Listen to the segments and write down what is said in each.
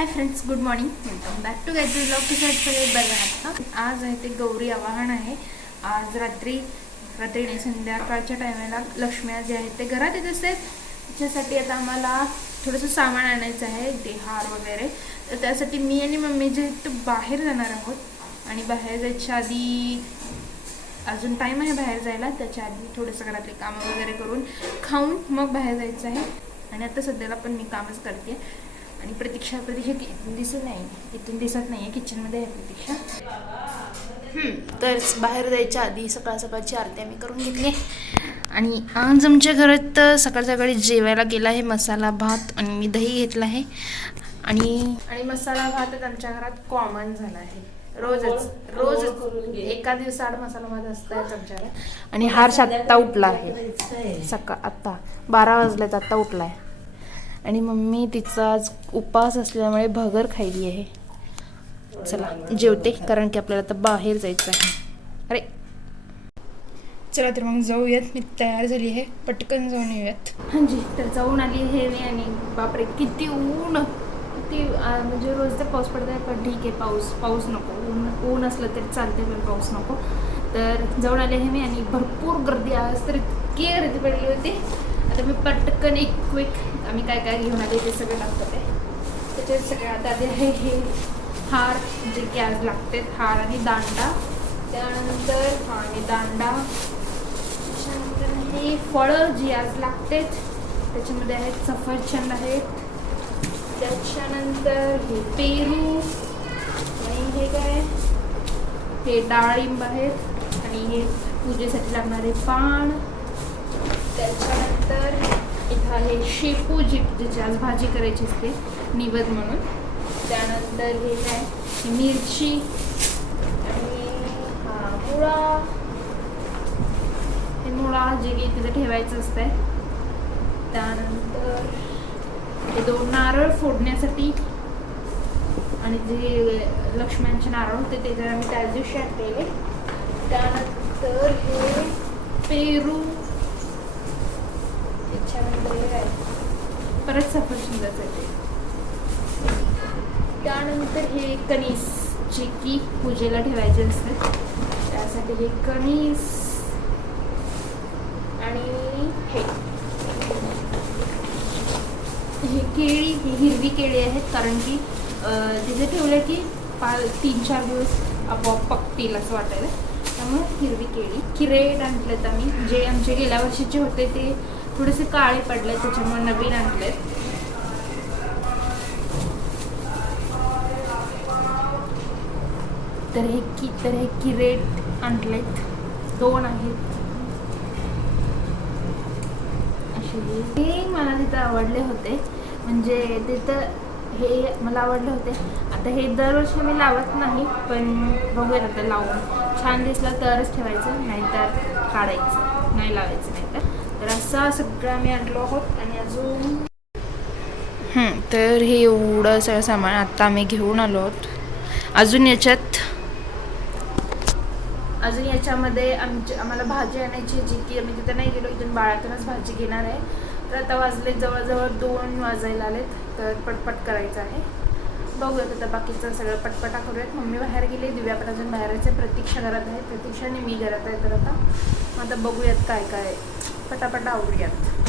High friends, good morning. Welcome back to Gayatri blog. कसे आहेत सगळे? बरे आहात ना? आज आहे ते गौरी आवाहन आहे. आज रात्री नाही, संध्याकाळच्या टायमाला लक्ष्मी जे आहेत ते घरात येत असतात. त्याच्यासाठी आता आम्हाला थोडंसं सामान आणायचं आहे, ते हार वगैरे. तर त्यासाठी मी आणि मम्मी जे आहेत ते बाहेर जाणार आहोत. आणि बाहेर जायच्या आधी अजून टाईम आहे बाहेर जायला. त्याच्या आधी थोडंसं घरातले कामं वगैरे करून खाऊन मग बाहेर जायचं आहे. आणि आता सध्याला पण मी कामच करते. आणि प्रतीक्षा दिसत नाही आहे, किचनमध्ये आहे प्रतीक्षा. तर बाहेर जायच्या आधी सकाळची आरती आम्ही करून घेतली. आणि आज आमच्या घरात सकाळी जेवायला गेला आहे मसाला भात. आणि मी दही घेतला आहे. आणि मसाला भातच आमच्या घरात कॉमन झाला आहे. रोजच एका दिवसाआड मसाला भात असताच आमच्या घरात. आणि हार आत्ता उठला आहे. आत्ता 12 वाजलेत, आत्ता उठला आहे. आणि मम्मी तिचा आज उपवास असल्यामुळे भगर खायली आहे. चला जेवते, कारण की आपल्याला आता बाहेर जायचं आहे. अरे चला तर मग जाऊयात. मी तयार झाली आहे, पटकन जाऊन येऊयात. जी, तर जाऊन आली आहे मी. आणि बापरे किती ऊन, किती म्हणजे रोज तर पाऊस पडत आहे, पण ठीक आहे, पाऊस नको. ऊन असलं तरी चालते, पण पाऊस नको. तर जाऊन आले आहे मी. आणि भरपूर गर्दी, आज तर इतकी गर्दी पडली होती. आता मी पटकन एक क्विक आम्ही काय घेऊन आले ते सगळं दाखवते. त्याच्यात सगळ्यात आधी आहे हे हार, जे की आज लागते, हार आणि दांडा. त्यानंतर आणि दांडा, त्याच्यानंतर हे फळं जी आज लागतेच. त्याच्यामध्ये आहेत सफरचंद आहेत. त्याच्यानंतर हे पेरू. आणि हे काय, हे डाळिंब आहेत. आणि हे पूजेसाठी लागणारे पान. त्याच्यानंतर इथं आहे शेपू, ज्याची आज भाजी करायची असते निवद म्हणून. त्यानंतर हे काय, मिरची. आणि मुळा जे की तिथे ठेवायचं असतंय. त्यानंतर हे 2 नारळ फोडण्यासाठी. आणि जे लक्ष्मणाचे नारळ होते ते जर आम्ही त्याच दिवशी आणलेले. त्यानंतर हे पेरू. त्याच्यानंतर हे काय, परत सफरचंदाचं आहे. त्यानंतर हे कणीस, जे की पूजेला ठेवायचे असतात, त्यासाठी हे कणीस. आणि हे केळी, ही हिरवी केळी आहेत, कारण की तिथे ठेवलं की 3-4 दिवस आपोआप पकतील असं वाटायला. त्यामुळे हिरवी केळी. किरेट आणलेत आम्ही, जे आमचे गेल्या वर्षीचे होते ते थोडेसे काळे पडले, त्याच्यामुळे नवीन आणलेत. तर हे किरेट आणलेत, 2 आहेत असे. हे मला तिथं आवडले होते, म्हणजे तिथं हे मला आवडले होते. आता हे दरवर्षी मी लावत नाही, पण बघूयात आता लावून. छान दिसलं तरच ठेवायचं, नाहीतर काढायचं, नाही लावायचं नाहीतर. तर असं सगळं आम्ही आणलो आहोत. आणि अजून तर हे एवढं सगळं सामान आत्ता आम्ही घेऊन आलो आहोत. अजून याच्यामध्ये आम्हाला भाजी आणायची, जी की आम्ही तिथं नाही गेलो, इथून बाळातूनच भाजी घेणार आहे. तर आता वाजले जवळजवळ 2 वाजायला आलेत, तर पटपट करायचं आहे. बघूयात आता बाकीचं सगळं पटपटा करूयात. मम्मी बाहेर गेली, दिव्या पण अजून बाहेरच आहे. प्रतीक्षा घरात आहे, प्रतीक्षा आणि मी घरात आहे. तर आता बघूयात काय पटापटा आवडूयात.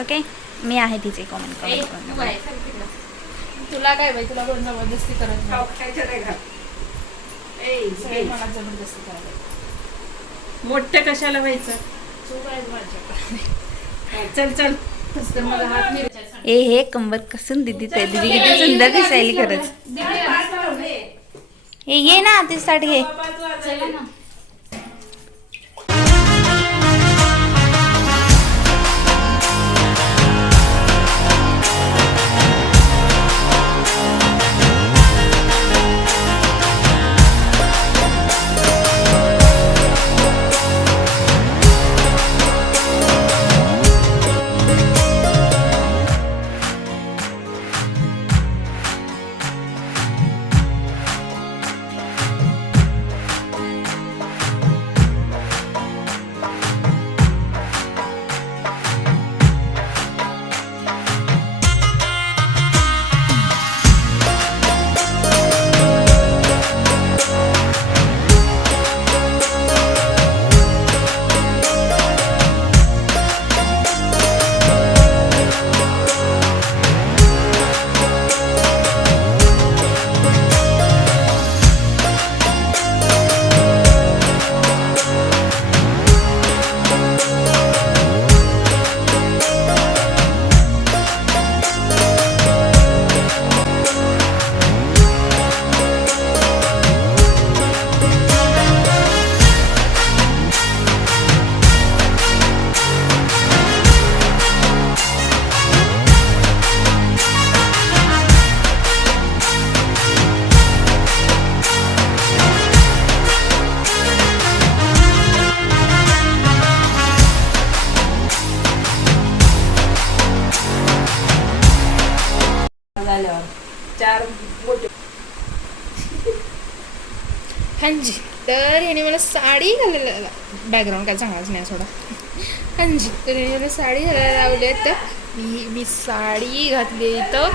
ओके, मी आहे तिचे कॉमेंट तुला काय बाई, तुला कोण जबरदस्ती करत नाही. सगळे मला जबरदस्ती करायला. मोठं कशाला व्हायचं. तू काय माझ्या चल चल. तर मला हात नाही. ए हे कंबर कसून दिदीच आहे. दिदी किती सुंदर दिसायली खरंच. हे ये ना ते स्टार्ट घे. चला ना. हांजी, तर ह्याने मला साडी घालायला, बॅकग्राऊंड काय चांगलाच नाही सोडा. हांजी, तर ह्याने मला साडी घालायला लावली आहे. तर मी साडी घातली तर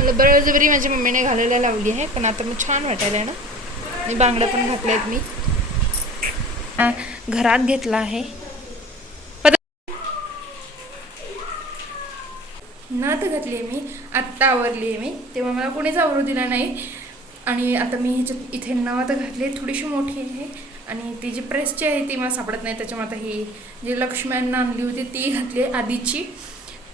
मला बळजबरी माझ्या मम्मीने घालायला लावली आहे. पण आता मग छान वाटायला आहे ना. मी बांगड्या पण घातल्या आहेत. मी घरात घेतला आहे. नथ घातली आहे मी, आत्ता आवरली आहे मी. तेव्हा मला कोणीच आवरू दिला नाही. आणि आता मी ह्याच्यात इथे नथ घातली, थोडीशी मोठी आहे. आणि ती जी प्रेसची आहे ती मला सापडत नाही. त्याच्यामुळे आता ही जी लक्ष्म्यांना आणली होती ती घातली आहे आधीची.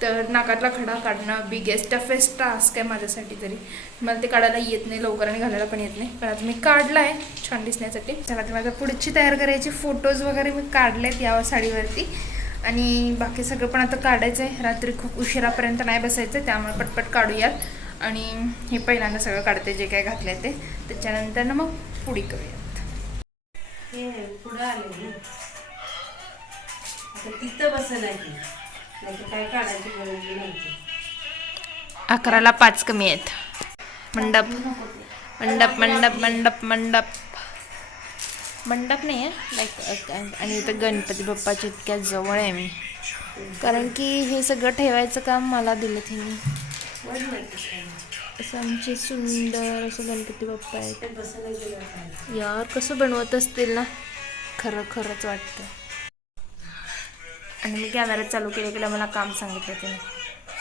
तर नाकातला खडा काढणं बिगेस्ट टफेस्ट टास्क आहे माझ्यासाठी. तरी मला ते काढायला येत नाही लवकर आणि घालायला पण येत नाही. पण आता मी काढला आहे छान दिसण्यासाठी. चला तर माझ्या पुढची तयार करायची फोटोज वगैरे मी काढलेत या साडीवरती. आणि बाकी सगळं पण आता काढायचं आहे. रात्री खूप उशिरापर्यंत नाही बसायचं, त्यामुळे पटपट काढूयात. आणि हे पहिल्यांदा सगळं काढते जे काय घातलं आहे ते. त्याच्यानंतर ना मग पुढी करूयात. पुढं आले तिथं बसायला काय काढायची गरज नाही. 11ला 5 कमी आहेत. मंडप मंडप मंडप मंडप मंडप मंडप नाही आहे लाईक. आणि इथं गणपती बाप्पाच्या इतक्या जवळ आहे मी, कारण की हे सगळं ठेवायचं काम मला दिलं त्यांनी. असं आमचे सुंदर असं गणपती बाप्पा आहेत. यार कसं बनवत असतील ना, खरंच वाटतं. आणि मी कॅमेरा चालू केलं मला काम सांगितलं त्याने.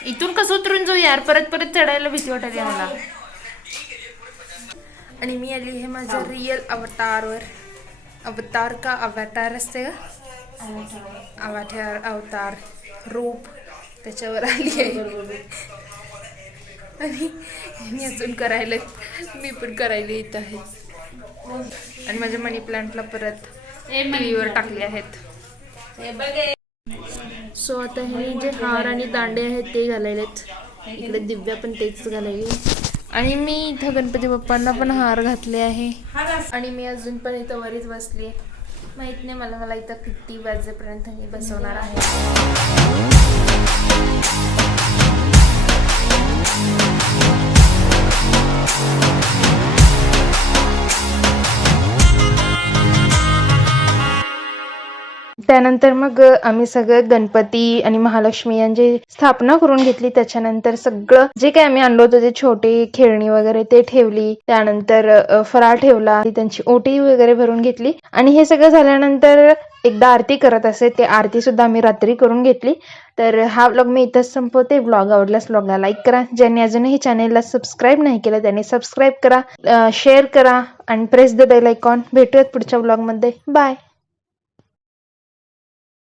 इथून कसं उतरून जाऊ यार, परत चढायला भीती वाटते मला. आणि मी आली आहे माझ्या रिअल अवतारवर. अवतार का अवतार असते का, अवतार रूप, त्याच्यावर आली आहे. आणि मी अजून करायला, मी पण करायला येत आहे. आणि माझ्या मनी प्लांटला परत टीव्हीवर टाकले आहेत. सो आता हे जे हार आणि दांडे आहेत ते घालायलेत. इकडे दिव्या पण तेच घालायले. आणि मी इथं गणपती बाप्पांना पण हार घातले आहे. आणि मी अजून पण इथं वरीच बसली आहे. माहीत नाही मला इथं किती वाजेपर्यंत मी बसवणार आहे. त्यानंतर मग आम्ही सगळं गणपती आणि महालक्ष्मी यांची स्थापना करून घेतली. त्याच्यानंतर सगळं जे काही आम्ही आणलो होतो ते छोटी खेळणी वगैरे ते ठेवली. त्यानंतर फराळ ठेवला, त्यांची ओटी वगैरे भरून घेतली आणि हे सगळं झाल्यानंतर एकदा आरती करत असे, ते आरती सुद्धा आम्ही रात्री करून घेतली. तर हा व्लॉग मी इथंच संपवते. व्लॉग आवडल्यास व्लॉगला लाईक करा, ज्यांनी अजूनही चॅनेलला सबस्क्राईब नाही केलं त्यांनी सबस्क्राईब करा, शेअर करा आणि प्रेस द बेल आयकॉन. भेटूयात पुढच्या व्लॉगमध्ये. बाय.